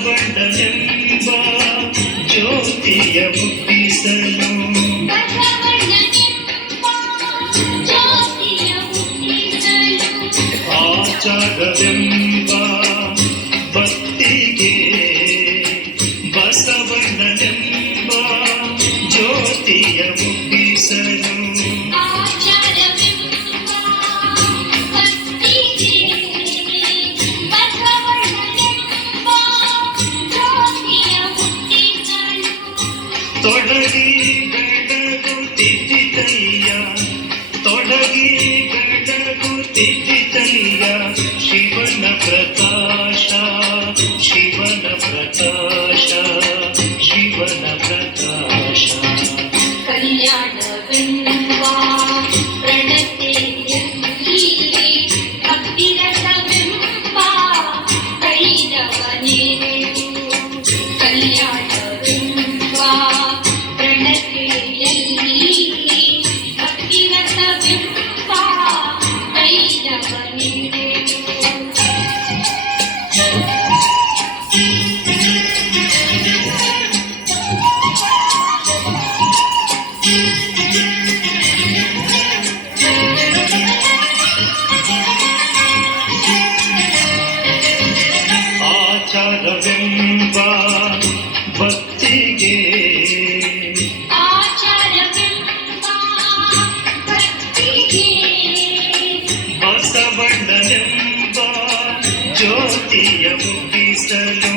ಬಸವಣ್ಣನೆಂಬ ಜ್ಯೋತಿಯ ಮುಟ್ಟಿಸಲು ಆಚಾರವೆಂಬ ಭಕ್ತಿಗೆ ಬಸವಣ್ಣನೆಂಬ ಜ್ಯೋತಿಯ ಮುಟ್ಟಿಸಲು ತೊಡಗಿ ಬೆಳಗುತ್ತಿದ್ದಯ್ಯ ತೊಡಗಿ ಬೆಳಗುತ್ತಿದ್ದಯ್ಯ ಶಿವನ ಪ್ರಕಾಶ ಶಿವನ ಪ್ರಕಾಶ ಶಿವನ ಪ್ರಕಾಶ ಕಲ್ಯಾಣವೆನ್ನುವ ಪ್ರಣತೆಯಲ್ಲಿ ಭಕ್ತಿರಸವೆಂಬ ಕೈದವನೆರೆದು ಕಲ್ಯಾಣವೆನ್ನುವ ಪ್ರಣತೆಯಲ್ಲಿ ಭಕ್ತಿರಸವೆಂಬ ಕೈದವನೆರೆದು ಆಚಾರವೆಂಬ ಭಕ್ತಿಗೆ ಬಸವಣ್ಣನೆಂಬ ಜ್ಯೋತಿಯ ಮುಟ್ಟಿಸಲು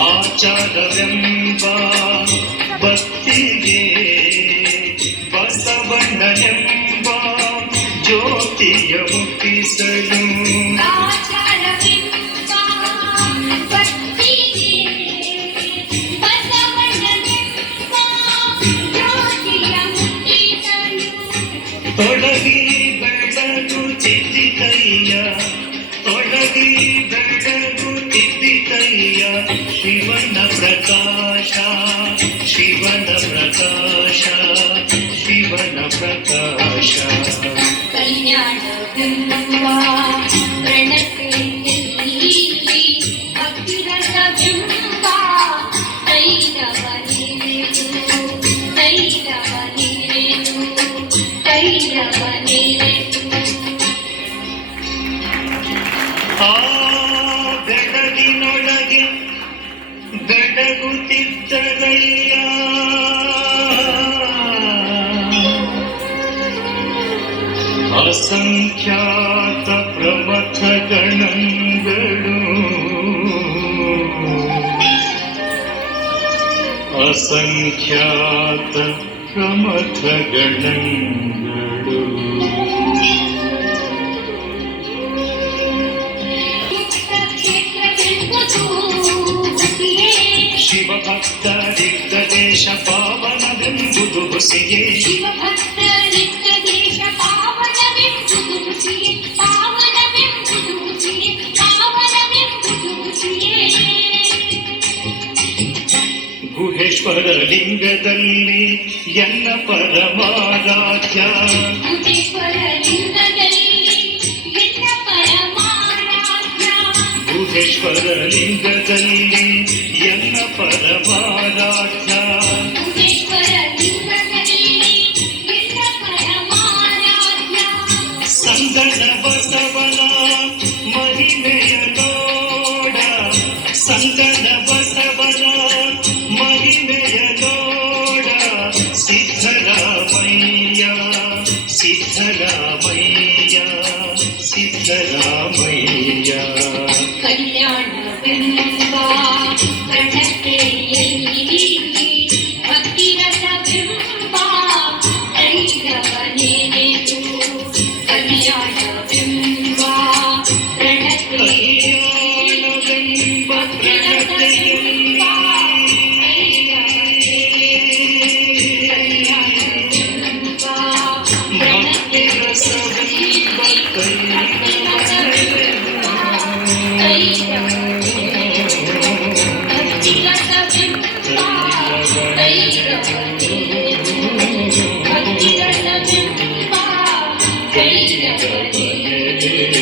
ಆಚಾರವೆಂಬ ಭಕ್ತಿಗೆ ಬಸವಣ್ಣನೆಂಬ ಜ್ಯೋತಿಯ ಮುಟ್ಟಿಸಲು ತೊಡಗಿ ಬೆಳಗುತ್ತಿದ್ದಯ್ಯ ತೊಡಗಿ ಬೆಳಗುತ್ತಿದ್ದಯ್ಯ ಶಿವನ ಪ್ರಕಾಶ ಶಿವನ ಪ್ರಕಾಶ ಶಿವನ ಪ್ರಕಾಶ ಕಲ್ಯಾಣವೆನ್ನುವ ಪ್ರಣತೆಯಲ್ಲಿ ಭಕ್ತಿರಸವೆಂಬ ಕೈದವನೆರೆದು ಕೈದವನೆರೆದು ಕೈದವನೆರೆದು ಆ ಬೆಳಗಿನೊಳಗೆ ಬೆಳಗುತ್ತಿದ್ದರಯ್ಯ ಅಸಂಖ್ಯಾತ ಪ್ರಮಥ ಗಣಗಳು ಅಸಂಖ್ಯಾತ ಪ್ರಮಥ ಗಣಗಳು ಶಿವಭಕ್ತ ದಿಗ್ಗದೇಶ ಪಾವನವೆಂಬುದು ಹುಸಿಗೆ ಶಿವಭಕ್ತ ದಿಗ್ಗದೇಶ ಪಾವನವೆಂಬುದು ಹುಸಿಗೆ ಪಾವನವೆಂಬುದು ಹುಸಿಗೆ ಪಾವನವೆಂಬುದು ಹುಸಿಗೆ ಗುಹೇಶ್ವರ ಲಿಂಗದಲ್ಲಿ ಎನ್ನ ಪರಮಾರಾಧ್ಯ ಗುಹೇಶ್ವರ ಲಿಂಗದಲ್ಲಿ ಎನ್ನ ಪರಮಾರಾಧ್ಯ ಗುಹೇಶ್ವರ ಲಿಂಗದಲ್ಲಿ ಎನ್ನ ಪರಮಾರಾಧ್ಯ ಗುಹೇಶ್ವರ ಲಿಂಗದಲ್ಲಿ ಎನ್ನ ಪರಮಾರಾಧ್ಯ ಸಂಗನ ಬಸವನ ಮಹಿಮೆಯ ನೋಡ ಸಂಗನ ಬಸವನ ಮಹಿಮೆಯ ನೋಡ ಸಿದ್ಧರಾಮಯ್ಯ ಸಿದ್ಧರಾಮಯ್ಯ ಸಿದ್ಧರಾಮಯ್ಯ ಕಲ್ಯಾಣವೆನ್ನುವ ಪ್ರಣತೆಯಲ್ಲಿ ಕೈಯ ಬಲೆ